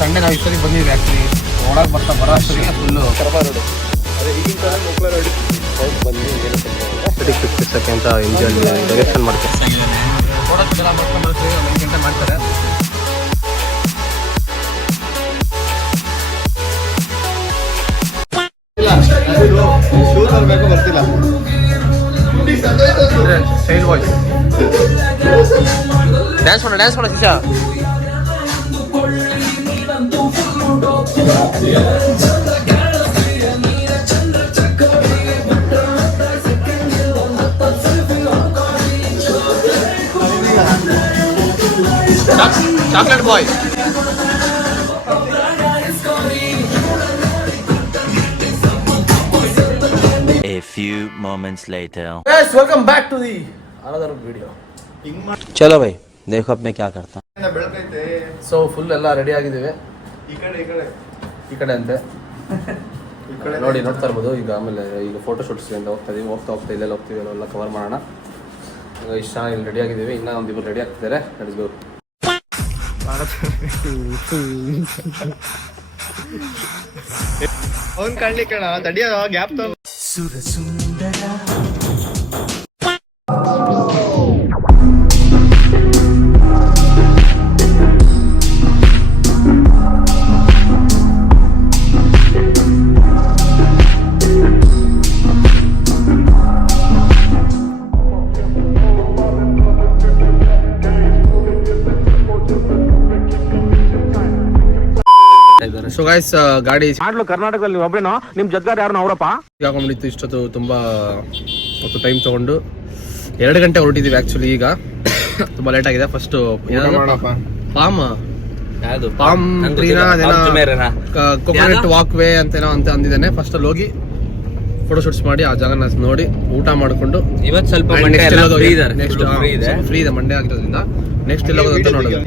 Sunday ನಾವು ಇಷ್ಟೊತ್ತಿಗೆ ಬಂದಿದ್ವಿ ಆ್ಯಕ್ಚುಲಿ ಒಳಗೆ ಬರೋ ಅಷ್ಟೊತ್ತಿಗೆ ಫುಲ್ಲು ಅಂತ ಎಂಜಾಯ್ ಡೈರೆಕ್ಷನ್ ಮಾಡ್ತಾರೆ 1 ಗಂಟೆ ಮಾಡ್ತಾರೆ. ಬರ್ತಿಲ್ಲ ಸ್ಟೈಲ್ ವಾಯ್ಸ್ ಡ್ಯಾನ್ಸ್ ಮಾಡ ಶಿಶಾ. Chocolate boy A few moments later. Guys, welcome back to the another video. चलो भाई देखो अब मैं क्या करता हूँ. So full ಎಲ್ಲ ರೆಡಿ ಆಗಿದ್ದೀವಿ. ಈ ಕಡೆ ಅಂತೆ ನೋಡಿ ನೋಡ್ತಾ ಇರ್ಬೋದು. ಈಗ ಆಮೇಲೆ ಈಗ ಫೋಟೋ ಶೂಟ್ಸ್ಗೆ ಅಂತ ಹೋಗ್ತಾ ಇಲ್ಲೆಲ್ಲ ಹೋಗ್ತೀವಿ ಎಲ್ಲ ಕವರ್ ಮಾಡೋಣ. ಇಷ್ಟು ಚೆನ್ನಾಗಿ ಇಲ್ಲಿ ರೆಡಿ ಆಗಿದ್ದೀವಿ. ಇನ್ನೂ ಒಂದಿಬ್ಬರು ರೆಡಿ ಆಗ್ತಿದ್ದಾರೆ. Let's go. ಅವ್ನು ಕಾಣ್ಲಿಕ್ಕೆ ತಡಿಯೋ ಗ್ಯಾಪ್ ತಗೋ. ಸೊ ಗೈಸ್ ಗಾಡಿ ಮಾಡ್ಲು ಕರ್ನಾಟಕದಲ್ಲಿ ಒಬ್ಬರೇನೋ ನಿಮ್ ಜೊತೆಗಾರ ಯಾರು ಅವರಪ್ಪ ಹಾಕೊಂಡಿತ್ತು. ಇಷ್ಟೊತ್ತು ತುಂಬಾ ಹೊತ್ತು ಟೈಮ್ ತಗೊಂಡು 2 ಗಂಟೆ ಹೊರಟಿದೀವಿ ಆಕ್ಚುಲಿ. ಈಗ ತುಂಬಾ ಲೇಟ್ ಆಗಿದೆ. ಫಸ್ಟ್ ಕೋಕೋನಟ್ ವಾಕ್ ವೇ ಅಂತೇನೋ ಅಂತ ಅಂದಿದ್ದಾನೆ. ಫಸ್ಟ್ ಅಲ್ಲಿ ಹೋಗಿ ಫೋಟೋ ಶೂಟ್ಸ್ ಮಾಡಿ ಆ ಜಾಗನ ನೋಡಿ ಊಟ ಮಾಡ್ಕೊಂಡು ಇವತ್ತು ಸ್ವಲ್ಪ ನೆಕ್ಸ್ಟ್ ಫ್ರೀ ಇದೆ ಮಂಡೇ ಆಗಿರೋದ್ರಿಂದ ನೆಕ್ಸ್ಟ್ ಎಲ್ಲ ಅಂತ ನೋಡೋದು.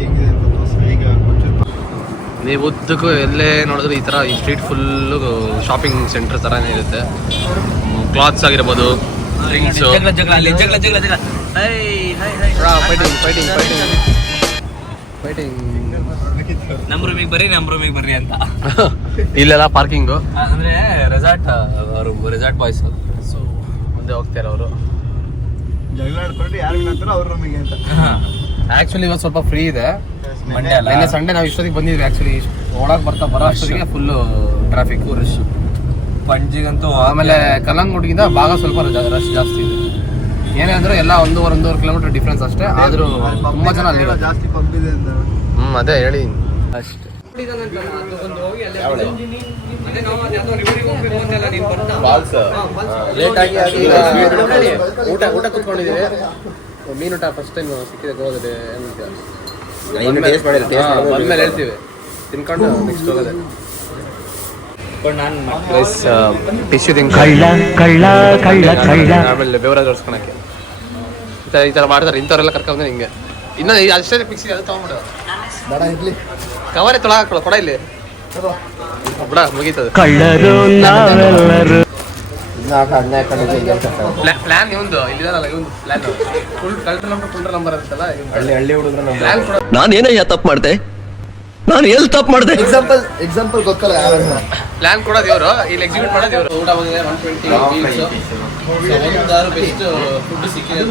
ನೀವು ಉದ್ದಕ್ಕೂ ಎಲ್ಲೇ ನೋಡಿದ್ರೆ ಈ ಥರ ಈ ಸ್ಟ್ರೀಟ್ ಫುಲ್ಲು ಶಾಪಿಂಗ್ ಸೆಂಟರ್ ಥರನೇ ಇರುತ್ತೆ. ಕ್ಲಾತ್ಸ್ ಆಗಿರ್ಬೋದು, ಡ್ರಿಂಕ್ಸು, ಫೈಟಿಂಗ್ ನಮ್ಮ ರೂಮಿಗೆ ಬರ್ರಿ ಅಂತ ಇಲ್ಲೆಲ್ಲ ಪಾರ್ಕಿಂಗು ಅಂದ್ರೆ ರೆಸಾರ್ಟ್ ಬಾಯ್ಸ್. ಸೊ ಮುಂದೆ ಹೋಗ್ತಾರೆ ಅವರು. ಜಗಳ ಆಡ್ಕೊಂಡು ಯಾರು ಅವ್ರ ರೂಮಿಗೆ ಅಂತ. ಆಕ್ಚುಲಿ ಇವತ್ತು ಸ್ವಲ್ಪ ಫ್ರೀ ಇದೆ. ನಿನ್ನೆ ಸಂಡೇ ನಾವು ಇಷ್ಟೊತ್ತಿಗೆ ಬಂದಿದ್ವಿ ಆಕ್ಚುಲಿ. ಒಳಗೆ ಬರೋ ಅಷ್ಟೊತ್ತಿಗೆ ಫುಲ್ಲು ಟ್ರಾಫಿಕ್ ರಶ್. ಪಂಜಿಗಂತೂ ಆಮೇಲೆ ಕಲ್ಲಂಗುಡಿಗಿಂತ ಭಾಗ ಸ್ವಲ್ಪ ರಶ್ ಜಾಸ್ತಿ ಇದೆ. ಏನೇ ಅಂದ್ರೆ ಎಲ್ಲ 1.5 ಕಿಲೋಮೀಟರ್ ಡಿಫ್ರೆನ್ಸ್ ಅಷ್ಟೇ. ಆದ್ರೂ ತುಂಬಾ ಜನ ಅಲ್ಲಿ ಜಾಸ್ತಿ ಪಬ್ ಇದೆ ಅಂತ. ಅದೇ ಹೇಳಿ ಅಷ್ಟೇ. ಲೇಟ್ ಆಗಿ ಊಟ ಕುತ್ಕೊಂಡಿದ್ದೀವಿ. ಮೀನುಟ ಫಸ್ಟ್ ಟೈಮ್ ಸಿಕ್ಕಿದೆ ಗೋವಾದಲ್ಲಿ. ಬಂದ್ಮೇಲೆ ಹೇಳ್ತೀವಿ ತಿನ್ಕೊಂಡು ನೆಕ್ಸ್ಟ್ ಹೋಗೋದೆ. ಟಿಶ್ಯೂ ಆಮೇಲೆ ಬೆವರಾಜ್ ಹೊಡ್ಸ್ಕೊಳಕ್ಕೆ ಈ ಥರ ಮಾಡ್ತಾರೆ. ಇಂಥವ್ರೆಲ್ಲ ಕರ್ಕೊಂಡ್ರೆ ಹಿಂಗೆ ಇನ್ನೂ ಅಷ್ಟೇ ಪಿಕ್ಸ್ ಇದೆ. ಅದು ತಗೊಂಡ್ಬಿಡು ಕವರೇ ತೊಳಗಾಕೊಳ್ಳೋ ಕೊಡ ಇಲ್ಲಿ ಬಿಡ ಮುಗೀತದೆ. ಪ್ಲಾನ್ ಇವಂದು ಇಲ್ಲಿದಾನಲ್ಲ ಇವಂದು ಪ್ಲಾನ್ ಫುಲ್ ಕಲ್ಟ್ರ್ ನಂಬರ್ ಅಂತಲ್ಲ ಹಳ್ಳಿ ಹುಡುಗರು. ನಾನೇನಯ್ಯ ತಪ್ಪು ಮಾಡಿದೆ, ನಾನು ಎಲ್ಲಿ ತಪ್ಪು ಮಾಡಿದೆ? ಎಕ್ಸಾಂಪಲ್ ಗೊತ್ತಲ್ಲ ಪ್ಲಾನ್ ಕೊಡೋದು ಇವರು, ಇಲ್ಲಿ ಎಕ್ಸಿಕ್ಯೂಟ್ ಮಾಡೋದು ಇವರು. ಊಟ ಬಂದಿದೆ 120 ಬೆಸ್ಟ್ ಫುಡ್ ಸಿಕ್ಕಿದೆ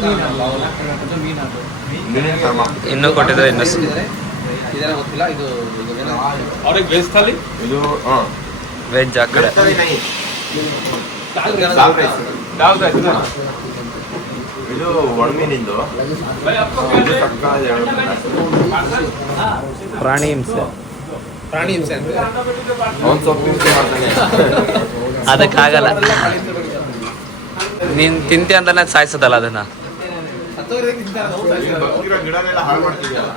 ಇನ್ನೂ ಕೊಟ್ಟಿದ್ರೆ ಇನ್ನೂ ಇದೇನೋ ಗೊತ್ತಿಲ್ಲ. ಇದು ಅವ್ರಿಗೆ ವೆಜ್ ಥಾಲಿ, ಇದು ವೆಜ್ ಆ ಕಡೆ ಇದು ಒಣಮೀನಿಂದು ಪ್ರಾಣಿ ಹಿಂಸೆ ಅಂತ ಅವನ್ ಸೊಪ್ಪು ಹಿಂಸೆ ಮಾಡ್ತಾನೆ. ಅದಕ್ಕಾಗಲ್ಲ, ನೀನ್ ತಿಂತಿ ಅಂತಾನೆ ಸಾಯಿಸೋದಲ್ಲ ಅದನ್ನ. ಗಿಡನೆಲ್ಲ ಹಾಳು ಮಾಡ್ತಿದ್ಯಲ್ಲ,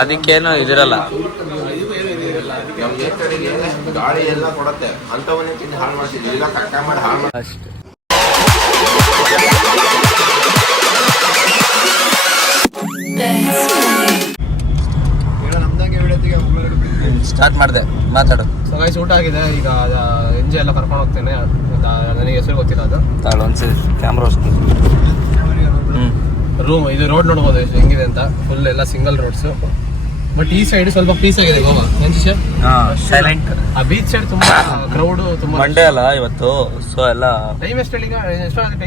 ಅದಕ್ಕೇನು ಇದಿರಲ್ಲ. ಗಾಳಿ ಎಲ್ಲ ಕೊಡತ್ತೆ ಅಂತವನ್ನೇ ತಿಂದು ಹಾಳು ಮಾಡ್ತಿದ್ವಿ. ಇಲ್ಲ ಕಟ್ಟ ಮಾಡಿ ಹಾಳು ಮಾಡಿ ಅಷ್ಟೇ. ಸ್ಟಾರ್ಟ್ ಮಾಡಿದೆ ಮಾತಾಡು. ಸೊ ಗೈಸ್ ಊಟ ಆಗಿದೆ. ಈಗ ಎಂಜೆ ಎಲ್ಲ ಕರ್ಕೊಂಡು ಹೋಗ್ತೇನೆ. ನನಗೆ ಹೆಸರು ಗೊತ್ತಿಲ್ಲ ಅದು. ಒಂದ್ಸರಿ ಕ್ಯಾಮ್ರಾ ರೂಮ್ ಇದು ರೋಡ್ ನೋಡ್ಬೋದು ಎಷ್ಟು ಹೆಂಗಿದೆ ಅಂತ. ಫುಲ್ ಎಲ್ಲ ಸಿಂಗಲ್ ರೋಡ್ಸ್. ಬಟ್ ಈ ಸೈಡ್ ಸ್ವಲ್ಪ ಪೀಸ್ ಆಗಿದೆ ಗೋವಾ. ಸೈಲೆಂಟ್. ಆ ಬೀಚ್ ಸೈಡ್ ತುಂಬಾ ಕ್ರೌಡ್ ತುಂಬಾ. ಮಂಡೇ ಅಲ್ಲ ಇವತ್ತು, ಸೊ ಎಲ್ಲ ಟೈಮ್ ಎಷ್ಟು ಹೇಳಿ? ಎಷ್ಟಾಗಿದೆ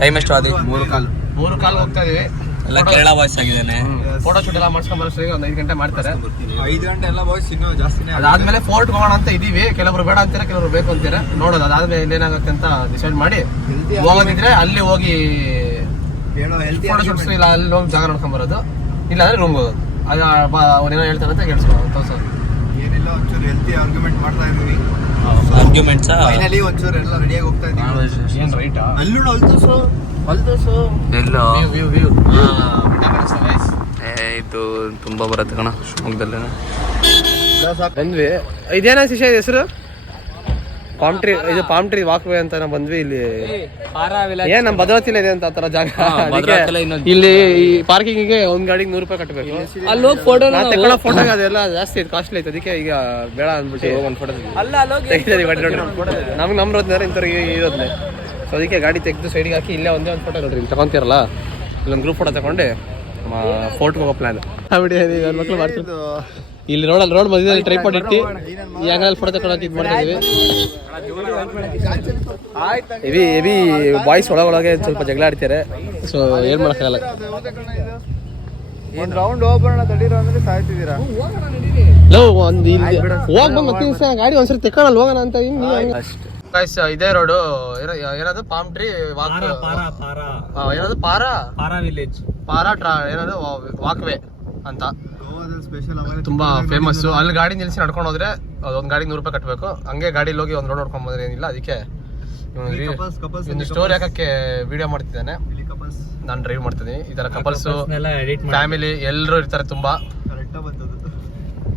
ಟೈಮ್ ಎಷ್ಟು ಆದಿ? 3:15 ಹೋಗ್ತಾ ಇದೀವಿ. ಎಲ್ಲ ಕೇರಳ ವಾಯ್ಸ್ ಆಗಿದ್ದೇನೆ. ಫೋಟೋ ಶೂಟ್ ಎಲ್ಲ ಮಾಡ್ಸ್ಕೊಂಡ್ ಬರೋಷ್ಟಿಗೆ ಒಂದು 5 ಗಂಟೆ ಮಾಡ್ತಾರೆ. 5 ಗಂಟೆ ಎಲ್ಲ ಬಾಯ್ಸ್ ಇನ್ನೂ ಜಾಸ್ತಿನೇ. ಅದಾದ್ಮೇಲೆ ಫೋರ್ಟ್ ಹೋಗೋಣ ಅಂತ ಇದೀವಿ. ಕೆಲವರು ಬೇಡ ಅಂತೀರಾ, ಕೆಲವರು ಬೇಕು ಅಂತೀರಾ. ನೋಡೋದು ಅದಾದ್ಮೇಲೆ ಏನಾಗುತ್ತೆ ಅಂತ ಡಿಸೈಡ್ ಮಾಡಿ ಹೋಗೋದಿದ್ರೆ ಅಲ್ಲಿ ಹೋಗಿ ಫೋಟೋ ಶೂಟ್ಸ್ ಇಲ್ಲ ಅಲ್ಲಿ ಹೋಗಿ ಜಾಗ ನೋಡ್ಕೊಂಡ್ ಬರೋದು, ಇಲ್ಲ ಅಂದ್ರೆ ರೂಮ್ ಹೋಗೋದು. ಅದು ಅವ್ರೇನೋ ಹೇಳ್ತಾರೆ ಅಂತ ಕೇಳಿಸ್ಕೊಳ್ಳೋದು. ಏನಿಲ್ಲ, ಒಂಚೂರು ಹೆಲ್ತಿ ಆರ್ಗ್ಯುಮೆಂಟ್ ಮಾಡ್ತಾ ಇದೀವಿ. ಆರ್ಗ್ಯುಮೆಂಟ್ಸ್ ಫೈನಲಿ ಒಂಚೂರು ಎಲ್ಲ ರೆಡಿಯಾಗಿ ಹೋಗ್ತಾ ಇದೀವಿ. ಏನ್ ರೈಟಾ? ಅಲ್ಲೂ ಎಲ್ಲೋ ವ್ಯೂ ಇದು ತುಂಬಾ ಬರುತ್ತೆ ಕಣ ಶಿವಮೊಗ್ಗದಲ್ಲೇ. ಬಂದ್ವಿ. ಇದೇನ ಶಿಷ್ಯ ಹೆಸರು? Palm tree. ಇದು ಪಾಮ್ ಟ್ರೀ ವಾಕ್ ವೇ ಅಂತ ನಾವು ಬಂದ್ವಿ. ಇಲ್ಲಿ ಏನ್ ನಮ್ ಭದ್ರಾವತಿಲಿ ಇದೆ ಅಂತ ಆತರ ಜಾಗ. ಇಲ್ಲಿ ಈ ಪಾರ್ಕಿಂಗಿಗೆ ಒಂದ್ ಗಾಡಿಗೆ 100 ರೂಪಾಯಿ ಕಟ್ಟಬೇಕು. ಅಲ್ಲಿ ಹೋಗಿ ಫೋಟೋ ಫೋಟೋ ಅದೆಲ್ಲ ಜಾಸ್ತಿ ಕಾಸ್ಟ್ಲಿ ಐತೆ. ಅದಕ್ಕೆ ಈಗ ಬೇಡ ಅಂದ್ಬಿಟ್ಟು ಒಂದ್ ಫೋಟೋ ನಮ್ಗೆ ನಮ್ಮ ರೋದ್ನಾರ ಇಂಥವ್ರಿಗೆ ಇರೋದ್ನೆ. ಸೊ ಅದಕ್ಕೆ ಗಾಡಿ ತೆಗೆದು ಸೈಡ್ಗೆ ಹಾಕಿ ಇಲ್ಲೇ ಒಂದೇ ಒಂದು ಫೋಟೋ ನೋಡ್ರಿ ಇಲ್ಲಿ ತಗೊಂತೀರಲ್ಲ, ಇಲ್ಲೊಂದು ಗ್ರೂಪ್ ಫೋಟೋ ತಗೊಂಡು ಫೋರ್ಟ್ಗೆ ಹೋಗೋ ಪ್ಲಾನ್. ಮಕ್ಳು ಮಾಡ್ತೀವಿ ಇಲ್ಲಿ ರೋಡ್ ಮಧ್ಯದಲ್ಲಿ ಟ್ರೈಪಾಡ್ ಇಟ್ಟು ಈ ಅಂಗಲ್ಲಿ ಫೋಟೋ ತಗೊಳಕ್ಕೆ ಇದು ಮಾಡ್ತಿದ್ವಿ. ಹೆವಿ ಬಾಯ್ಸ್ ಒಳಗೆ ಸ್ವಲ್ಪ ಜಗಳ ಆಡ್ತಾರೆ. ಸೊ ಏನ್ ಮಾಡಕ್ಕಾಗಲ್ಲ. ಒಂದ್ ರೌಂಡ್ ಹೋಗೋಣ ತಡೀರೋ ಅಂದ್ರೆ ಸಾಯ್ತಿದ್ದೀರಾ. ಒಂದು ಹೋಗ್ಬಂದ್ ಮತ್ತೆ ಗಾಡಿ ಒಂದ್ಸರಿ ತೆಕ್ಕೊಳ್ಳಲ್ಲ ಹೋಗೋಣ ಅಂತ. ಅಷ್ಟೇ ಇದೇ ರೋಡು. ಏನದು ಪಾಮ್ ಟ್ರೀ ವಾಕ್, ಏನದು ಪಾರಾ ವಿಲೇಜ್, ಏನದು ವಾಕ್ ವೇ ಅಂತ ತುಂಬಾ ಫೇಮಸ್. ಅಲ್ಲಿ ಗಾಡಿ ನಿಲ್ಸಿ ನಡ್ಕೊಂಡು ಹೋದ್ರೆ ಒಂದ್ ಗಾಡಿಗೆ 100 ರೂಪಾಯಿ ಕಟ್ಟಬೇಕು. ಹಂಗೆ ಗಾಡಿಲಿ ಹೋಗಿ ಒಂದ್ ರೋಡ್ ನೋಡ್ಕೊಂಡ್ ಬಂದ್ರೆ ಏನಿಲ್ಲ. ಅದಕ್ಕೆ ಒಂದು ಸ್ಟೋರಿ ಹಾಕಕ್ಕೆ ವಿಡಿಯೋ ಮಾಡ್ತಿದ್ದಾನೆ. ನಾನು ಡ್ರೈವ್ ಮಾಡ್ತಿದ್ದೀನಿ. ಈ ತರ ಕಪಲ್ಸ್, ಫ್ಯಾಮಿಲಿ ಎಲ್ಲರೂ ಇರ್ತಾರೆ ತುಂಬಾ.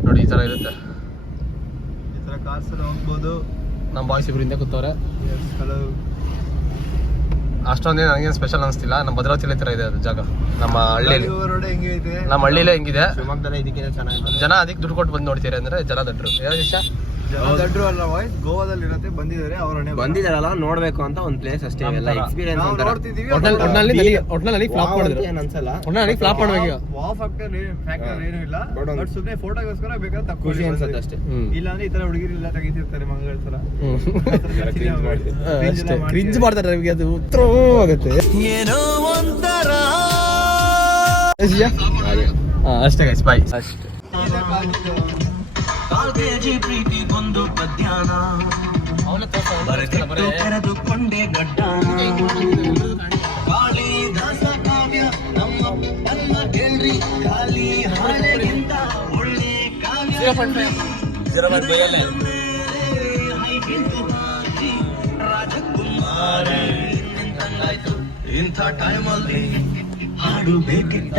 ನೋಡಿ ಈ ತರ ಇರುತ್ತೆ. ನಮ್ಮ ಬಾಯ್ಸ್ ಇಬ್ರು ಹಿಂದೆ ಕೂತವ್ರೆ. ಅಷ್ಟೊಂದೇ ನನಗೇನು ಸ್ಪೆಷಲ್ ಅನಿಸ್ತಿಲ್ಲ. ನಮ್ಮ ಭದ್ರಾವತಿಲಿ ಈ ಥರ ಇದೆ ಅದು ಜಾಗ. ನಮ್ಮ ಹಳ್ಳಿಲೇ ಹೆಂಗಿದೆ. ಜನ ಅದಕ್ಕೆ ದುಡ್ಡು ಕೊಟ್ಟು ಬಂದು ನೋಡ್ತೀರಿ ಅಂದ್ರೆ ಜನ ದಡ್ರು. ದಡ್ರು ಅಲ್ಲ ವಾಯ್ಸ್, ಗೋವಾದಲ್ಲಿ ಇರತ್ತೆ. ಬಂದಿದಾರಲ್ಲ ನೋಡ್ಬೇಕು ಅಂತ ಒಂದು ಪ್ಲೇಸ್ ಅಷ್ಟೇ. ಎಲ್ಲ ಎಕ್ಸ್ಪೀರಿಯನ್ಸ್ ಅಂತ ಒಟ್ನಲ್ಲಿ ಫ್ಲಾಪ್ ಮಾಡಿದ್ರು. ಒಟ್ನಲ್ಲಿ ಫ್ಲಾಪ್ ಮಾಡ್ಬೇಕು. ವಾವ್ ಫ್ಯಾಕ್ಟರ್ ಏನೂ ಇಲ್ಲ. ಬಟ್ ಸುಮ್ಮನೆ ಫೋಟೋಗೋಸ್ಕರ ಬೇಕಾದ್ರೆ ತಪ್ಪು ಖುಷಿ ಅನ್ಸುತ್ತೆ ಅಷ್ಟೇ. ಇಲ್ಲ ಅಂದ್ರೆ ಈ ತರ ಹುಡುಗಿರೆಲ್ಲ ತೆಗಿತಿರ್ತಾರೆ ಮಂಗಳ ತರ. ಕ್ರಿಂಜ್ ಮಾಡ್ತಾರೆ. ನಮಗೆ ಅದು ಉತ್ತರ ಆಗುತ್ತೆ. ಅಷ್ಟೇ ಗೈಸ್, ಬಾಯ್. ಅಷ್ಟೇ. ಕರೆದುಕೊಂಡೆ ಗಡ್ಡಾನ ಕಾಳಿದಾಸ ಕಾವ್ಯ ನಮ್ಮ ಹೇಳ್ರಿ ಖಾಲಿ ಹಾಳೆಗಿಂತ ಒಳ್ಳೆ ಕಾವ್ಯ ರಾಜಕುಮಾರಿ ನಿಂತಂಗಾಯ್ತು. ಇಂಥ ಟೈಮಲ್ಲಿ ಹಾಡು ಬೇಕಿತ್ತ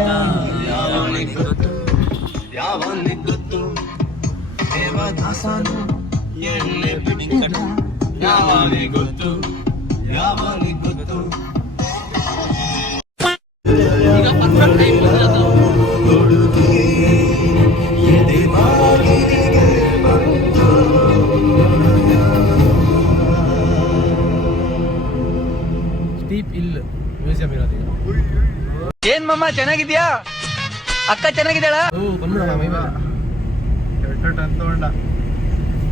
ಯಾವನಿಗೆ ಗೊತ್ತು ದೇವದಾಸನು ಎಣ್ಣೆ ಬಿಡಿಕಟ ಯಾವನಿಗೆ ಗೊತ್ತು. ಈಗ perfect time steep hill museum ಇರೋದು. ಏನ್ ಮಮ್ಮ ಚೆನ್ನಾಗಿದ್ಯಾ? ಅಕ್ಕ ಚೆನ್ನಾಗಿದ್ದಾಳ? ಬಂದ್ಬಿಡೋಣ ಮೈ ಮೇಲೆ. ತಗೊಂಡ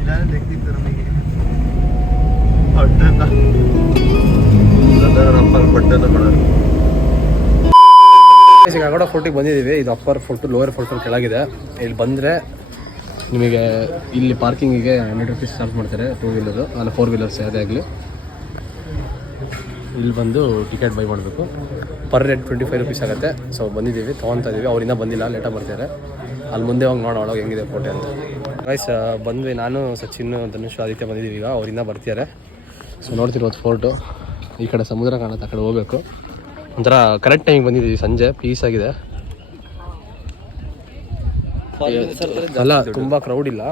ಇಲ್ಲ ತೆಗ್ದಿತ್ತು ನಮಗೆ. ಅಗೋಡ ಫೋರ್ಟಿಗೆ ಬಂದಿದ್ದೀವಿ. ಇದು ಅಪ್ಪರ್ ಫೋರ್ಟು, ಲೋವರ್ ಫೋರ್ಟು ಕೆಳಗಿದೆ. ಇಲ್ಲಿ ಬಂದರೆ ನಿಮಗೆ ಇಲ್ಲಿ ಪಾರ್ಕಿಂಗಿಗೆ 100 ರೂಪೀಸ್ ಚಾರ್ಜ್ ಮಾಡ್ತಾರೆ. 2 ವೀಲರು ಅಲ್ಲ 4 ವೀಲರ್ಸ್ ಯಾವುದೇ ಆಗಲಿ. ಇಲ್ಲಿ ಬಂದು ಟಿಕೆಟ್ ಬೈ ಮಾಡಬೇಕು. ಪರ್ ಹೆಡ್ 25 ರೂಪೀಸ್ ಆಗುತ್ತೆ. ಸೊ ಬಂದಿದ್ದೀವಿ, ತೊಗೊತಾ ಇದ್ದೀವಿ. ಅವರಿಂದ ಬಂದಿಲ್ಲ, ಲೇಟಾಗಿ ಬರ್ತಾರೆ. ಅಲ್ಲಿ ಮುಂದೆ ಹೋಗಿ ನೋಡೋಣ ಹೆಂಗಿದೆ ಕೋಟೆ ಅಂತ. ಗೈಸ್ ಬಂದ್ವಿ. ನಾನು ಸಚಿನ್, ಧನುಷ್, ಆದಿತ್ಯ ಬಂದಿದ್ದೀವಿ. ಈಗ ಅವರಿಂದ ಬರ್ತಿದ್ದಾರೆ. ಸೊ ನೋಡ್ತಿರೋದು ಫೋರ್ಟು. ಈ ಕಡೆ ಸಮುದ್ರ ಕಾಣುತ್ತೆ, ಆ ಕಡೆ ಹೋಗಬೇಕು. ಒಂಥರ ಕರೆಕ್ಟ್ ಟೈಮಿಗೆ ಬಂದಿದ್ದೀವಿ. ಸಂಜೆ ಪೀಸ್ ಆಗಿದೆ. ಅಲ್ಲ ತುಂಬ ಕ್ರೌಡ್ ಇಲ್ಲ.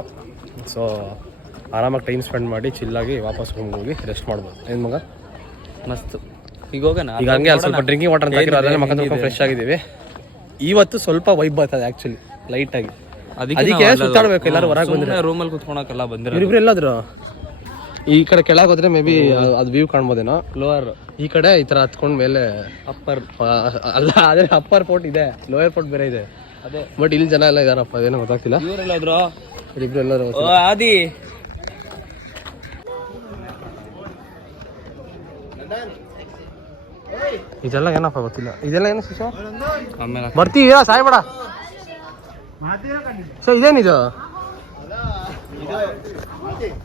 ಸೊ ಆರಾಮಾಗಿ ಟೈಮ್ ಸ್ಪೆಂಡ್ ಮಾಡಿ ಚಿಲ್ಲಾಗಿ ವಾಪಸ್ ರೂಮ್ಗೆ ಹೋಗಿ ರೆಸ್ಟ್ ಮಾಡ್ಬೋದು. ಏನು ಮಗ ಮಸ್ತ್. ಈಗ ಹೋಗೋಣ. ಈಗ ಹಂಗೆ ಅಲ್ಲಿ ಸ್ವಲ್ಪ ಡ್ರಿಂಕಿಂಗ್ ವಾಟರ್ ಅಂತ ಹಾಕಿರೋ ಅದೆಲ್ಲ ಮಕ್ಕಳು ಫ್ರೆಶ್ ಆಗಿದ್ದೀವಿ. ಇವತ್ತು ಸ್ವಲ್ಪ ವೈಬ್ ಬರ್ತದೆ ಆ್ಯಕ್ಚುಲಿ ಲೈಟಾಗಿ. ಅದಕ್ಕೆ ಸುತ್ತಾಡಬೇಕು. ಎಲ್ಲರೂ ಹೊರಗೆ ಬಂದರೆ ರೂಮಲ್ಲಿ ಕುತ್ಕೊಳಕ್ಕೆಲ್ಲ ಬಂದಿರೋ. ಇವ್ರಿಬ್ರು ಎಲ್ಲಾದ್ರು ಈ ಕಡೆ ಕೆಳಗೆ ಹೋದ್ರೆ ಮೇ ಬಿ ಅದು ವ್ಯೂ ಕಾಣ್ಬೋದೇನೋ. ಲೋವರ್ ಈ ಕಡೆ ಈ ತರ ಹತ್ಕೊಂಡ್ ಮೇಲೆ ಅಪ್ಪರ್ ಅಲ್ಲ, ಅದೇ ಅಪ್ಪರ್ ಫೋರ್ಟ್ ಇದೆ, ಲೋಯರ್ ಫೋರ್ಟ್ ಬೇರೆ ಇದೆ. ಅದೇ ಬಟ್ ಇಲ್ಲಿ ಜನ ಎಲ್ಲ ಇದಾರಪ್ಪ, ಅದೇನೋ ಗೊತ್ತಾಗ್ತಿಲ್ಲ. ಇಬ್ರು ಎಲ್ಲರೂ ಆದಿ ಇದೆಲ್ಲ ಏನಪ್ಪ ಗೊತ್ತಿಲ್ಲ. ಇದೆಲ್ಲ ಏನು ಶಿಶು? ಬರ್ತೀವಿ ಸಾಯ್ಬೇಡ. ಸೊ ಇದೇನಿದು?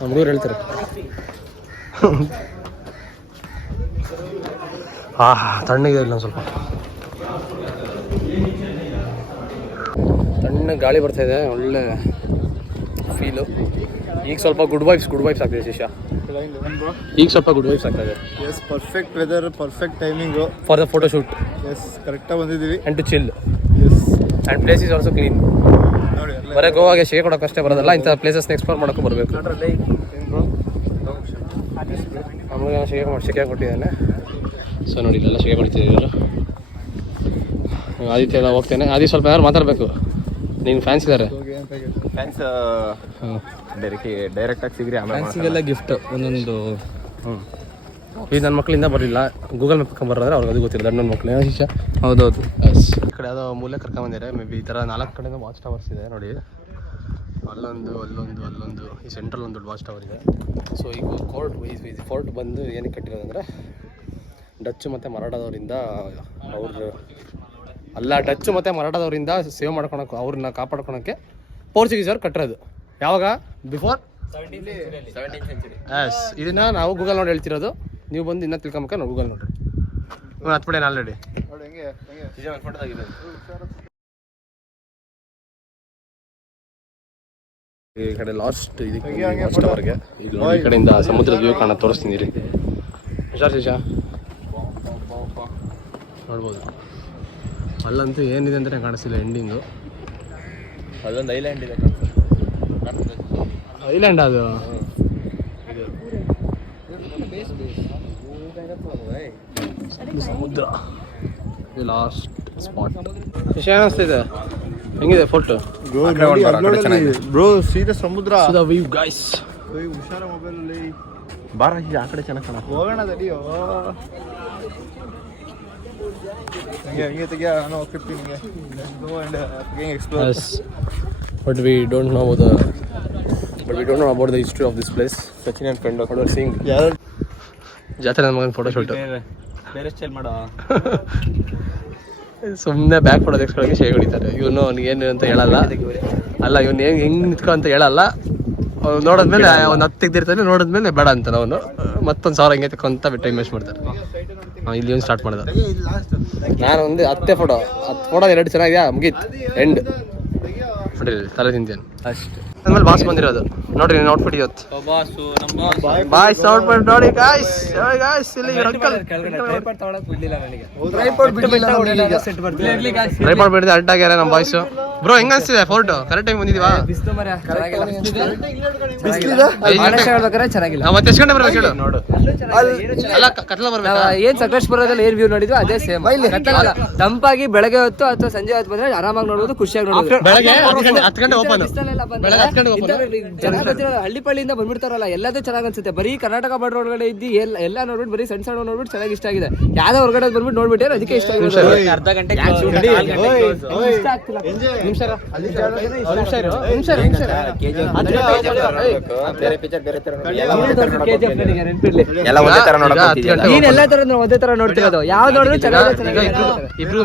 ಹುಡುಗರು ಹೇಳ್ತಾರೆ. ತಣ್ಣಗೆ ಇಲ್ಲ ಸ್ವಲ್ಪ, ತಣ್ಣ ಗಾಳಿ ಬರ್ತಾ ಇದೆ, ಒಳ್ಳೆ ಫೀಲು. ಈಗ ಸ್ವಲ್ಪ ಗುಡ್ ವೈಬ್ಸ್ ಆಗ್ತಿದೆ ಶಿಷ್ಯ. ಈಗ ಸ್ವಲ್ಪ ಗುಡ್ ವೈಬ್ಸ್ ಆಗ್ತದೆ. Yes, perfect weather, perfect timing for the photo shoot. Yes, ಕರೆಕ್ಟಾಗಿ ಬಂದಿದ್ದೀವಿ. And to chill. Yes, and place is also clean. ನೋಡಿ ಬರೀ ಗೋವಾಗೆ ಶೇ ಕೊಡೋಕೆ ಅಷ್ಟೇ ಬರೋದಲ್ಲ, ಇಂಥ ಪ್ಲೇಸಸ್ನ ಎಕ್ಸ್ಪ್ಲೋರ್ ಮಾಡೋಕ್ಕೂ ಬರಬೇಕು. ನಮಗೆ ಶೇಕೆ ಕೊಟ್ಟಿದ್ದಾನೆ. ಸೊ ನೋಡಿ ಇಲ್ಲೆಲ್ಲ ಶೇಕೆ ಕೊಡ್ತಿದ್ದಾರೆ. ಆದಿತ್ಯ ಎಲ್ಲ ಹೋಗ್ತೇನೆ. ಆದಿ ಸ್ವಲ್ಪ ಯಾರು ಮಾತಾಡಬೇಕು, ನೀನು ಫ್ಯಾನ್ಸ್ ಇದ್ದಾರೆ. ಫ್ಯಾನ್ಸ್ ಡೈರೆಕ್ಟಾಗಿ ಸಿಗ್ರಿ. ಫ್ಯಾನ್ಸಿಗೆಲ್ಲ ಗಿಫ್ಟ್ ಒಂದೊಂದು. ಇದು ನನ್ನ ಮಕ್ಕಳಿಂದ ಬರಲಿಲ್ಲ, ಗೂಗಲ್ ಮ್ಯಾಪ್ ಕರ್ಕೊಂಬರ್ರೆ ಅವ್ರಿಗೆ ಅದು ಗೊತ್ತಿಲ್ಲ. ನನ್ನ ಮಕ್ಕಳು ಶಿಷ್ಯ. ಹೌದೌದು. ಎಸ್, ಈ ಕಡೆ ಯಾವುದೋ ಮೂಲೆ ಕರ್ಕೊಂಬಂದಿದ್ದಾರೆ. ಮೇ ಬಿ ಈ ಥರ 4 ಕಡೆಯಿಂದ ವಾಚ್ ಟವರ್ಸ್ ಇದೆ ನೋಡಿ. ಅಲ್ಲೊಂದು ಈ ಸೆಂಟ್ರಲ್ ಒಂದು ದೊಡ್ಡ ವಾಚ್ ಟವರ್ ಇದೆ. ಸೊ ಈಗ ಫೋರ್ಟ್ ಬಂದು ಏನಕ್ಕೆ ಕಟ್ಟಿರೋದಂದರೆ ಡಚ್ ಮತ್ತು ಮರಾಠದವರಿಂದ ಡಚ್ ಮತ್ತು ಮರಾಠದವರಿಂದ ಸೇವ್ ಮಾಡ್ಕೊಳಕ್ಕೆ, ಅವ್ರನ್ನ ಕಾಪಾಡ್ಕೊಳಕ್ಕೆ ಪೋರ್ಚುಗೀಸವ್ರು ಕಟ್ಟಿರೋದು. ಯಾವಾಗ? Before 17th century. ಎಸ್, ಇದನ್ನ ನಾವು ಗೂಗಲ್ ನೋಡಿ ಹೇಳ್ತಿರೋದು. ನೀವು ಬಂದು ಇನ್ನೂ ತಿಳ್ಕೊಂಬೇಕ ನಾವು ಗೂಗಲ್ ನೋಡ್ರಿ. ಹತ್ಬಿಡೇನು ಆಲ್ರೆಡಿ. ಈ ಕಡೆ ಲಾಸ್ಟ್ ಇದಕ್ಕೆ ಟವರ್ಗೆ ಈ ಕಡೆಯಿಂದ ಸಮುದ್ರದ ವ್ಯೂ ಕಾಣ ತೋರಿಸ್ತೀನಿ ರೀ. ಹುಷಾರ್ ಶಿಶಾ, ನೋಡ್ಬೋದು. ಅಲ್ಲಂತೂ ಏನಿದೆ ಅಂತಲೇ ಕಾಣಿಸ್ತಿಲ್ಲ ಎಂಡಿಂಗು. ಅದೊಂದು ಐಲ್ಯಾಂಡ್ ಇದೆ, ಐಲ್ಯಾಂಡ್ ಅದು. ಸಮುದ್ರ ಲಾಸ್ಟ್ ಸ್ಪಾಟ್. ಶಿಶಾ ಅನಿಸ್ತಿದೆ, ಹೆಂಗಿದೆ ಫೋಟೋ? ಬ್ರೋ ಸೀದಾ ಸಮುದ್ರ. View guys. ಹುಷಾರ ಮೊಬೈಲಲ್ಲಿ ಬಾರ ಆ ಕಡೆ ಚೆನ್ನಾಗಿ ಕಾಣ. ಹೋಗೋಣ ತಡಿಯೋ. ಹಂಗೆ ತೆಗಿಯ, ನಾನು ಹೋಗ್ತಿರ್ತೀನಿ ನಿಮಗೆ. But we don't know about the history of this place. Sachin and friend are seeing. ಜಾತ್ರೆ ನನ್ನ ಮಗನ ಫೋಟೋ ಶೂಟ್. ಬೇರೆ ಸ್ಟೈಲ್ ಮಾಡೋ. ಸುಮ್ಮನೆ ಬ್ಯಾಕ್ ಫೋಟೋ ತೆಗ್ಸ್ಕೊಳಕ್ಕೆ ಶೇ ಹೊಡಿತಾರೆ. ಇವನು ಅವ್ನಿಗೇನು ಅಂತ ಹೇಳಲ್ಲ. ಅಲ್ಲ, ಇವನು ಹೆಂಗೆ ನಿಂತ್ಕೊ ಅಂತ ಹೇಳಲ್ಲ. ನೋಡಿದ್ಮೇಲೆ ಒಂದು 10 ತೆಗ್ದಿರ್ತಾನೆ, ನೋಡಿದ್ಮೇಲೆ ಬೇಡ ಅಂತ ಅವನು ಮತ್ತೊಂದು 1000 ಹಿಂಗೆ ತಗೊಂತ ಟೈಮ್ ವೇಸ್ಟ್ ಮಾಡ್ತಾರೆ. ಇಲ್ಲಿ ಒಂದು ಸ್ಟಾರ್ಟ್ ಮಾಡಿದ. ನಾನು ಒಂದು 10 ಫೋಟೋ 2 ಚೆನ್ನಾಗಿದೆಯಾ, ಮುಗೀತು, ಎಂಡ್. ನೋಡ್ರಿ ತಲೆ ತಿಂತೇನೆ ಅಷ್ಟೇ. ಆಮೇಲೆ ಬಾಸ್ ಬಂದಿರೋದು ನೋಡ್ರಿ, ನನ್ನ ಔಟ್ಫಿಟ್ ಇವತ್ತು. ಬಾಯ್ಸ್ ಔಟ್ಫಿಟ್ ನೋಡಿ ಗಾಯ್ಸ್. ಇಲ್ಲಿ ಅಂಕಲ್ ಟ್ರೈಪಾಡ್ ಬಿಡದೆ ಅಡ್ಡ ಆಗ್ಯಾರ ನಮ್ಮ ಬಾಯ್ಸ್. ಬ್ರೋ ಹೆಂಗ ಅನ್ಸ್ತಿದೆ ಫೋಟೋ? Correct time ಬಂದಿದೀವಾ? ಚೆನ್ನಾಗಿಲ್ಲ. ಮತ್ತೆ ಎಷ್ಟು ಗಂಟೆ ಬರ್ಬೇಕು ಹೇಳು? ನೋಡು, ಅಲ್ಲ ಕತ್ಲ ಬರ್ಬೇಕಾ? ಏನ್ ಸಕಲೇಶ್ಪುರದಲ್ಲಿ ಏನ್ ವ್ಯೂ ನೋಡಿದ್ವಿ ಅದೇ ಸೇಮ್. ತಂಪಾಗಿ ಬೆಳಗ್ಗೆ ಹೊತ್ತು ಅಥವಾ ಸಂಜೆ ಹೊತ್ತು ಬಂದ್ರೆ ಆರಾಮಾಗಿ ನೋಡಬಹುದು, ಖುಷಿಯಾಗಿ ನೋಡಬಹುದು. ಬೆಳಗ್ಗೆ 10 ಗಂಟೆ ಓಪನ್. ಜನ ಹಳ್ಳಿಪಳ್ಳಿಯಿಂದ ಬಂದ್ಬಿಡ್ತಾರಲ್ಲ, ಎಲ್ಲದೂ ಚೆನ್ನಾಗಿ ಅನ್ಸುತ್ತೆ. ಬರೀ ಕರ್ನಾಟಕ ಬಾರ್ಡರ್ ಒಳಗಡೆ ಇದ್ದು ಎಲ್ಲ ನೋಡ್ಬಿಟ್ಟು ಬರೀ ಸಣ್ಣ ನೋಡ್ಬಿಟ್ಟು ಚೆನ್ನಾಗಿ ಇಷ್ಟ ಆಗಿದೆ. ಯಾವ್ದೋ ಹೊರಗಡೆ ಬಂದ್ಬಿಟ್ಟು ನೋಡ್ಬಿಟ್ಟೆ ಅದಕ್ಕೆ ಇಷ್ಟ ಆಗಿದೆ. ಅರ್ಧ ಗಂಟೆ ಎಲ್ಲ ತರ ಒಂದೇ ತರ ನೋಡ್ತಿರೋದು. ಯಾವ್ದು ನೋಡಿದ್ರು ಚೆನ್ನಾಗಿ. ಇಬ್ರು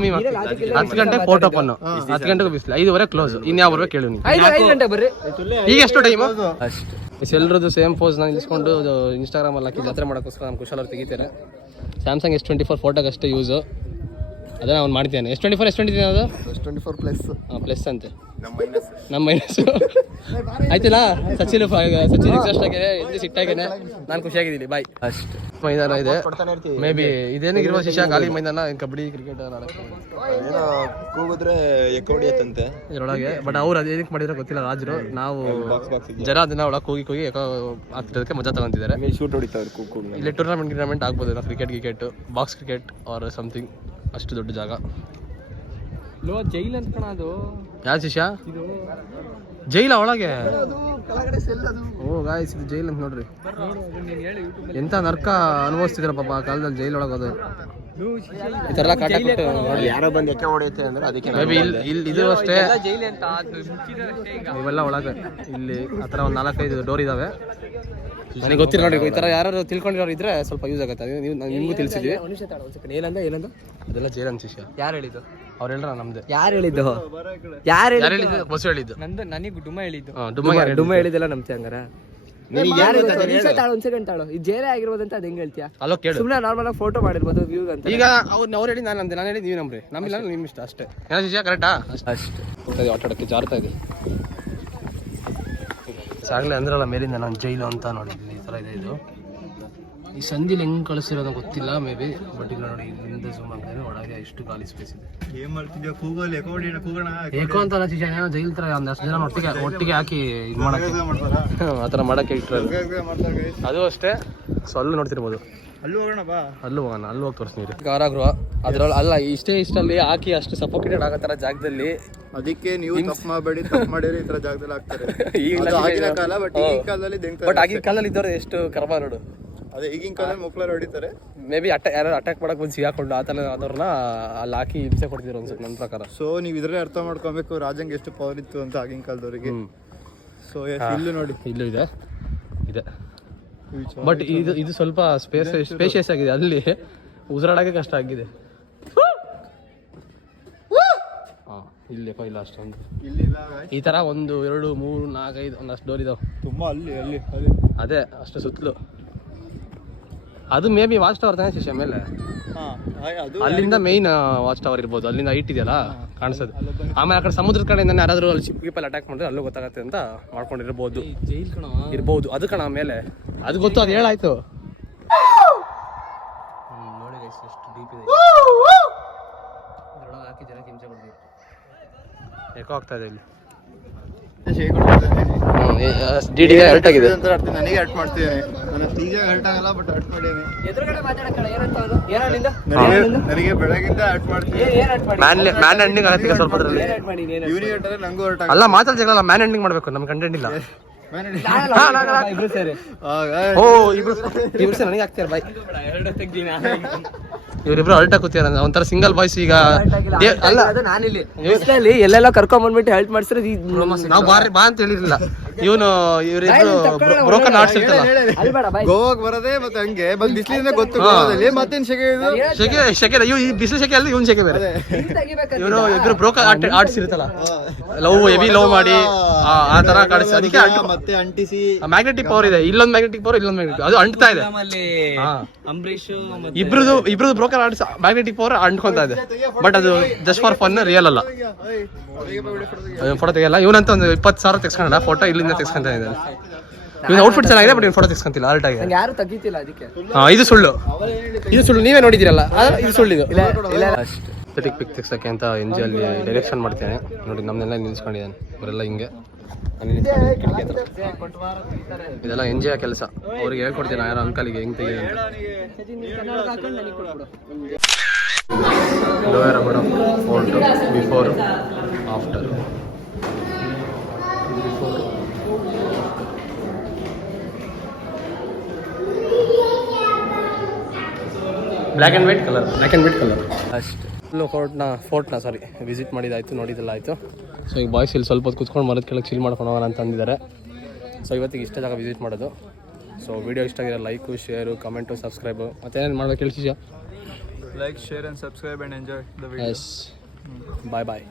10 ಗಂಟೆ ಫೋಟೋ ಓಪನ್, 10 ಗಂಟೆಗೆ ಬಿಸಿಲು, 5:15 ಕ್ಲೋಸ್. ಇನ್ಯಾವ ಬರ್ಬೇಕು ಕೇಳು ನೀವು? 5 ಗಂಟೆ ಬರ್ರಿ. ಈಗ ಎಷ್ಟು ಟೈಮ್? ಎಲ್ರದ್ದು ಸೇಮ್ ಪೋಸ್ ನಾನು ನಿಲ್ಸ್ಕೊಂಡು ಇನ್ಸ್ಟಾಗ್ರಾಮ್ ಅಲ್ಲಿ ಹಾಕಿ ಜಾತ್ರೆ ಮಾಡೋಕ್ಕೋಸ್ಕರ ನಮ್ಮ ಕುಶಲ್ ಅವ್ರು ತೆಗಿತಾರೆ. ಸ್ಯಾಮ್ಸಂಗ್ S24 ಫೋಟೋಗೆ ಅಷ್ಟೇ ಯೂಸು. ಅದೇ ಅವ್ನು ಮಾಡ್ತೇನೆ. S24 ಅದು S24 ಪ್ಲಸ್. ಪ್ಲಸ್ ಅಂತೆ, ನಮ್ಮ ಮೈನಸ್ ಆಯ್ತಿಲ್ಲ. ಸಚಿನ್ ಎಕ್ಸಾಸ್ಟ್ ಆಗಿದೆ, ಇಲ್ಲಿ ಸಿಟ್ಟಾಗೇನೆ. ನಾನು ಖುಷಿಯಾಗಿದ್ದೀನಿ. ಬಾಯ್. ಅಷ್ಟೇ. ಮೈದಾನ ಇದೆ ಮೇ ಬಿ. ಇದೇನಿಗಿರುವ ಶಿಷ್ಯ ಖಾಲಿ ಮೈದಾನ. ಕಬಡ್ಡಿ ಕ್ರಿಕೆಟ್ ಕೂಗಿದ್ರೆ ಎಕ್ಕ ಹೊಡಿಯತ್ತಂತೆ ಇದರೊಳಗೆ. ಬಟ್ ಅವ್ರು ಅದೇನಕ್ಕೆ ಮಾಡಿದ್ರೆ ಗೊತ್ತಿಲ್ಲ ರಾಜರು. ನಾವು ಜನ ಅದನ್ನ ಒಳಗೆ ಹೋಗಿ ಯಾಕೋ ಆಗ್ತಿರೋದಕ್ಕೆ ಮಜಾ ತಗೊಂತಿದ್ದಾರೆ. ಶೂಟ್ ಹೊಡಿತಾರೆ. ಇಲ್ಲಿ ಟೂರ್ನಮೆಂಟ್ ಆಗ್ಬೋದು, cricket box cricket or something. ಅಷ್ಟು ದೊಡ್ಡ ಜಾಗ. ಜೈಲ್ ಅಂತ ಕಣ ಅದು. ಯಾವ ಶಿಷ್ಯ ಜೈಲ ಒಳಗೆ ಓ ಗಾಯ್ಸ್ ಇದು ಜೈಲ್ ಅಂತ ನೋಡ್ರಿ ಎಂತ ನರ್ಕ ಅನುಭವಿಸ್ತಿದ್ರ ಪಾಪ ಆ ಕಾಲದಲ್ಲಿ ಜೈಲ್ ಒಳಗೋದು ಈ ತರ ಕಾಟ ಕೊಟ್ಟು ಯಾರೋ ಬಂದು ಎಕ್ಕೆ ಹೊಡೆಯುತ್ತೆ ಅಂದ್ರೆ ಅದಕ್ಕೆ ಮೇ ಬಿ ಇಲ್ಲಿ ಇದು ಅಷ್ಟೇ ಇವೆಲ್ಲ ಒಳಗೆ ಇಲ್ಲಿ ಆ ಥರ ಒಂದು 4-5 ಡೋರ್ ಇದಾವೆ ನನಗೆ ಗೊತ್ತಿಲ್ಲ ನೋಡಿ ಈ ಥರ ಯಾರು ತಿಳ್ಕೊಂಡಿರೋರು ಇದ್ರೆ ಸ್ವಲ್ಪ ಯೂಸ್ ಆಗುತ್ತೆ ನೀವು ನಿಮಗೂ ತಿಳಿಸಿದ್ವಿ ಏನಂದ ಅದೆಲ್ಲ ಜೈಲ್ ಅಂತ ಶಿಷ್ಯ ಯಾರು ಹೇಳಿದ್ದು ಅವ್ರು ಹೇಳ್ರ ನಮ್ದು ಯಾರು ಹೇಳಿದ್ದು ಯಾರು ಹೇಳಿದ್ದು ಬಸ್ ಹೇಳಿದ್ದು ನಂದು ನನಗೆ ಡುಮ್ಮ ಹೇಳಿದ್ದು ಡುಮ್ಮ ಹೇಳಿದ್ದೆಲ್ಲ ನಂಬ್ತಿ ಹಂಗಾರ ಒಂದ್ ಸೆಕೆಂಡ್ ತಾಳು ಈ ಜೇರೆ ಆಗಿರ್ಬೋದು ಅಂತ ಅದ್ ಹೆಂಗ್ ಹೇಳ್ತೀಯ ಅಲ್ಲೋ ಕೇಳು ಸುಮ್ನೆ ನಾರ್ಮಲ್ ಆಗಿ ಫೋಟೋ ಮಾಡಿರ್ಬೋದು ವ್ಯೂ ಅಂತ ಈಗ ಅವ್ರು ಹೇಳಿ ನಾನು ಹೇಳಿ ನೀವು ನಂಬ್ರಿ ನಮ್ಮಿಲ್ಲ ನಿಮ್ಮ ಇಷ್ಟ ಅಷ್ಟೇ ಏನೋ ಶಿಷ್ಯ ಕರೆಕ್ಟಾ ಅಷ್ಟೇ ಆಟ ಆಡೋಕ್ಕೆ ಜಾರ್ತಾ ಇದೆ ಸಾಗಲೇ ಅಂದ್ರಲ್ಲ ಮೇಲಿಂದ ನಾನು ಜೈಲು ಅಂತ ನೋಡಿದ್ದೀನಿ ಈ ಥರ ಇದೆ ಇದು ಈ ಸಂದಿಲಿ ಹೆಂಗೆ ಕಳಿಸಿರೋದು ಗೊತ್ತಿಲ್ಲ ಮೇ ಬಿ ಬಟ್ ಇಲ್ಲ ನೋಡಿ ಇಲ್ಲಿಂದ ಝೂಮ್ ಆಗ್ತದೆ ಒಳಗೆ ಎಷ್ಟು ಖಾಲಿ ಸ್ಪೇಸ್ ಇದೆ ಏನ್ ಮಾಡ್ತಿದ್ಯಾ ಕೂಗಲ್ಲಿ ಕೂಗೋಣ ಏಕೋ ಅಂತ ಅಲ್ಲ ಶಿಷ್ಯ ಏನೋ ಜೈಲ್ ಥರ ಒಂದಷ್ಟು ಜನ ಒಟ್ಟಿಗೆ ಹಾಕಿ ಇದು ಮಾಡೋಕ್ಕೆ ಆ ಥರ ಮಾಡೋಕ್ಕೆ ಇಟ್ಟರೆ ಅದು ಅಷ್ಟೇ ಸೊ ಅಲ್ಲೂ ನೋಡ್ತಿರ್ಬೋದು ಅಲ್ಲೂ ಹೋಗೋಣ ಬಾ ಅಲ್ಲೂ ಹೋಗೋಣ ಅಲ್ಲಿ ಹೋಗಿ ತೋರಿಸ್ತೀನಿ ಕಾರಾಗೃಹ ಅದ್ರಲ್ಲಿ ಅಲ್ಲ ಇಷ್ಟಲ್ಲಿ ಹಾಕಿ ಅಷ್ಟು ಸಫೋಕೇಟೆಡ್ ಆಗೋ ಥರ ಜಾಗದಲ್ಲಿ ಅದಕ್ಕೆ ನೀವು ತಪ್ಪು ಮಾಡಬೇಡಿ ತಪ್ಪು ಮಾಡಿದ್ರೆ ಈ ತರ ಜಾಗದಲ್ಲಿ ಆಗ್ತಾರೆ ಆಗಿನ ಕಾಲ ಬಟ್ ಈಗಿನ ಕಾಲದಲ್ಲಿ ಬಟ್ ಆಗಿನ ಕಾಲದಲ್ಲಿ ಇದ್ದವ್ರು ಎಷ್ಟು ಕರ್ಮ ನೋಡು ಅದೇ ಈಗಿನ ಕಾಲದಲ್ಲಿ ಮಕ್ಕಳು ಹೊಡಿತಾರೆ ಮೇ ಬಿ ಯಾರು ಅಟ್ಯಾಕ್ ಮಾಡಕ್ ಬಂದು ಸಿಗಾಕೊಂಡು ಆ ಥರ ಆದವ್ರನ್ನ ಅಲ್ಲಿ ಹಾಕಿ ಹಿಂಸೆ ಕೊಡ್ತಿದ್ರು ಅನ್ಸುತ್ತೆ ನನ್ನ ಪ್ರಕಾರ ಸೊ ನೀವು ಇದ್ರಲ್ಲಿ ಅರ್ಥ ಮಾಡ್ಕೊಬೇಕು ರಾಜಂಗೆ ಎಷ್ಟು ಪವರ್ ಇತ್ತು ಅಂತ ಆಗಿನ ಕಾಲದವರಿಗೆ ಸೊ ಇಲ್ಲೂ ನೋಡಿ ಇಲ್ಲೂ ಇದೆ ಬಟ್ ಇದು ಸ್ವಲ್ಪ ಸ್ಪೇಷಿಯಸ್ ಆಗಿದೆ ಅಲ್ಲಿ ಉಸಿರಾಡೋಕೆ ಕಷ್ಟ ಆಗಿದೆ ಇಲ್ಲಿ ಇಲ್ಲ ಅಷ್ಟೊಂದು ಇಲ್ಲಿಲ್ಲ ಈ ತರ 1 2 3 4 5 ಒಂದಷ್ಟು ಡೋರ್ ಇದಾವೆ ತುಂಬಾ ಅಲ್ಲಿ ಅದೇ ಅಷ್ಟು ಸುತ್ತಲೂ ಅದು ಮೇ ಬಿ ವಾಚ್ ಟವರ್ ತಾನೇ ಶಿಷ್ಯ ಮೇಲೆ ಅಲ್ಲಿಂದ ಮೇಯ್ನ್ ವಾಚ್ ಟವರ್ ಇರ್ಬೋದು ಅಲ್ಲಿಂದ ಹೈಟ್ ಇದೆಯಲ್ಲ ಕಾಣಿಸೋದು ಆಮೇಲೆ ಆ ಕಡೆ ಸಮುದ್ರದ ಕಡೆಯಿಂದ ಯಾರಾದ್ರೂ ಅಲ್ಲಿ ಶಿಪ್ ಗಿಪ್ಪಲ್ಲಿ ಅಟ್ಯಾಕ್ ಮಾಡಿದ್ರೆ ಅಲ್ಲೂ ಗೊತ್ತಾಗತ್ತೆ ಅಂತ ಮಾಡ್ಕೊಂಡಿರ್ಬೋದು ಇರ್ಬೋದು ಅದು ಕಣ ಮೇಲೆ ಅದು ಗೊತ್ತು ಅದು ಹೇಳಾಯ್ತು ನೋಡಿ ಎಷ್ಟು ಡೀಪ್ ಇದೆ ಹಾಕಿ ಜನಕ್ಕೆ ಹಿಂಸೆ ಕೊಡ್ತೀವಿ ಏಕೋ ಆಗ್ತಾ ಇದೆ ಇಲ್ಲಿ ಹರ್ಟ್ ಆಗಿದೆ ನನಗೆ ಹರ್ಟ್ ಮಾಡ್ತೀನಿ ನನ್ನ ಟೀಜಾಗ ಹರ್ಟ್ ಆಗಲ್ಲ ಬಟ್ ಹರ್ಟ್ ಮಾಡೀನಿ ನನಗೆ ಬೆಳಗಿಂದ ಹರ್ಟ್ ಮಾಡ್ತೀನಿ ಮ್ಯಾನ್ ಎಂಡಿಂಗ್ ಆಗತ್ತೆ ಸ್ವಲ್ಪ ಇವ್ನಿಗೆ ಹರ್ಟ್ ಆದ್ರೆ ನಂಗೂ ಹರ್ಟ್ ಅಲ್ಲ ಮಾತಾಡ್ ಜಗಳ ಮ್ಯಾನ್ ಎಂಡಿಂಗ್ ಮಾಡ್ಬೇಕು ನಮ್ ಕಂಟೆಂಟ್ ಇಲ್ಲ ಓ ಇಬ್ರು ನನಗೆ ಆಗ್ತಾರೆ ಬಾಯ್ ಇವರಿಬ್ರು ಅಲ್ಟ ಕೂತಿಯಾರ ಒಂಥರ ಸಿಂಗಲ್ ಬಾಯ್ಸ್ ಈಗ ಅಲ್ಲ ನಾನಿಲ್ಲಿ ಎಲ್ಲೆಲ್ಲ ಕರ್ಕೊಂಡ್ ಬಂದ್ಬಿಟ್ಟು ಹೆಲ್ಪ್ ಮಾಡ್ಸಿದ್ರೆ ನಾವು ಬಾ ಅಂತ ಹೇಳಿರ್ಲಿಲ್ಲ ಇವರಿಬ್ರು ಬ್ರೋಕನ್ ಆರ್ಟ್ಸ್ ಇರ್ತಲ್ಲ ಗೋವಾಗ್ ಬರೋದೇ ಮತ್ತೆ ಹಂಗೆ ಬಂದ್ ಬಿಸಿಲಿಂದ ಗೊತ್ತು ಗೋವಾದಲ್ಲಿ ಮತ್ತೇನ್ ಶೆಕೆ ಇವ್ ಈ ಬಿಸಿಲು ಶೆಕೆ ಅಲ್ಲಿ ಇವನ್ ಶೆಕೆ ಬೇರೆ ಇವನು ಇಬ್ರು ಬ್ರೋಕನ್ ಆರ್ಟ್ಸ್ ಇರುತ್ತಲ್ಲ ಹೆವಿ ಲವ್ ಮಾಡಿ ಆ ತರ ಕಾಣಿಸ್ ಅದಕ್ಕೆ ಮತ್ತೆ ಅಂಟಿಸಿ ಮ್ಯಾಗ್ನೆಟಿಕ್ ಪವರ್ ಇದೆ ಇಲ್ಲೊಂದು ಮ್ಯಾಗ್ನೆಟಿಕ್ ಪವರ್ ಇಲ್ಲೊಂದು ಮ್ಯಾಗ್ನೆಟಿಕ್ ಅದು ಅಂಟ್ತಾ ಇದೆ ಅಂಬರೀಶ್ ಇಬ್ರದು ಬ್ರೋಕನ್ ಆರ್ಟ್ಸ್ ಮ್ಯಾಗ್ನೆಟಿಕ್ ಪವರ್ ಅಂಟ್ಕೊಂತ ಇದೆ ಬಟ್ ಅದು ಜಸ್ಟ್ ಫಾರ್ ಫನ್ ರಿಯಲ್ ಅಲ್ಲ ಫೋಟೋ ತೆಗಿಯಲ್ಲ ಇವನಂತ ಒಂದು 20,000 ತೆಗ್ಸ್ಕೊಂಡ ಫೋಟೋ ಇಲ್ಲಿಂದ ತೆಗ್ಸ್ಕೊಂತ ಇದ್ದಾನೆ ಇವನ್ ಔಟ್ಫಿಟ್ ಚೆನ್ನಾಗಿದೆ ಬಟ್ ಇವ್ನು ಫೋಟೋ ತೆಗ್ಸ್ಕೊಂತಿಲ್ಲ ಆಲ್ಟ್ ಆಗಿ ಯಾರು ತೆಗಿತಿಲ್ಲ ಅದಕ್ಕೆ ಇದು ಸುಳ್ಳು ನೀವೇ ನೋಡಿದಿರಲ್ಲ ಇದು ಸುಳ್ಳಿದು ಎಸ್ಥೆಟಿಕ್ ಪಿಕ್ ತೆಗ್ಸಕ್ಕೆ ಅಂತ ಎನ್ಜಿ ಅಲ್ಲಿ ಡೈರೆಕ್ಷನ್ ಮಾಡ್ತೇನೆ ನೋಡಿ ನಮ್ಮನ್ನೆಲ್ಲ ನಿಲ್ಸ್ಕೊಂಡಿದ್ದಾನೆ ಇವರೆಲ್ಲ ಹಿಂಗೆ ಇದೆಲ್ಲ ಎಂಜಿಯ ಕೆಲಸ ಅವ್ರಿಗೆ ಹೇಳ್ಕೊಡ್ತೀನಿ ಯಾರೋ ಅಂಕಲಿಗೆ ಹೆಂಗ್ ತೆಗಿದೆ ಲೋಯರ್ ಅಬಡ photo before after black and white colour ಅಷ್ಟೇ ಫುಲ್ಲು ಫೋರ್ಟ್ನ ಸಾರಿ ವಿಸಿಟ್ ಮಾಡಿದ್ದಾಯಿತು ನೋಡಿದ್ದೆಲ್ಲ ಆಯಿತು ಸೊ ಈಗ ಬಾಯ್ಸ್ ಇಲ್ಲಿ ಸ್ವಲ್ಪ ಹೊತ್ತು ಕುತ್ಕೊಂಡು ಮರದ ಕೆಳಗೆ ಚಿಲ್ ಮಾಡ್ಕೊಂಡು ಹೋಗೋಣ ಅಂತ ಅಂದಿದ್ದಾರೆ ಸೊ ಇವತ್ತಿಗೆ ಇಷ್ಟ ಜಾಗ ವಿಸಿಟ್ ಮಾಡೋದು ಸೊ ವಿಡಿಯೋ ಇಷ್ಟ ಆಗಿರೋ ಲೈಕು ಶೇರು ಕಮೆಂಟು ಸಬ್ಸ್ಕ್ರೈಬು ಮತ್ತೇನೇನು ಮಾಡ್ಬೇಕು ಹೇಳ್ತೀಯ like share and subscribe and enjoy the video yes bye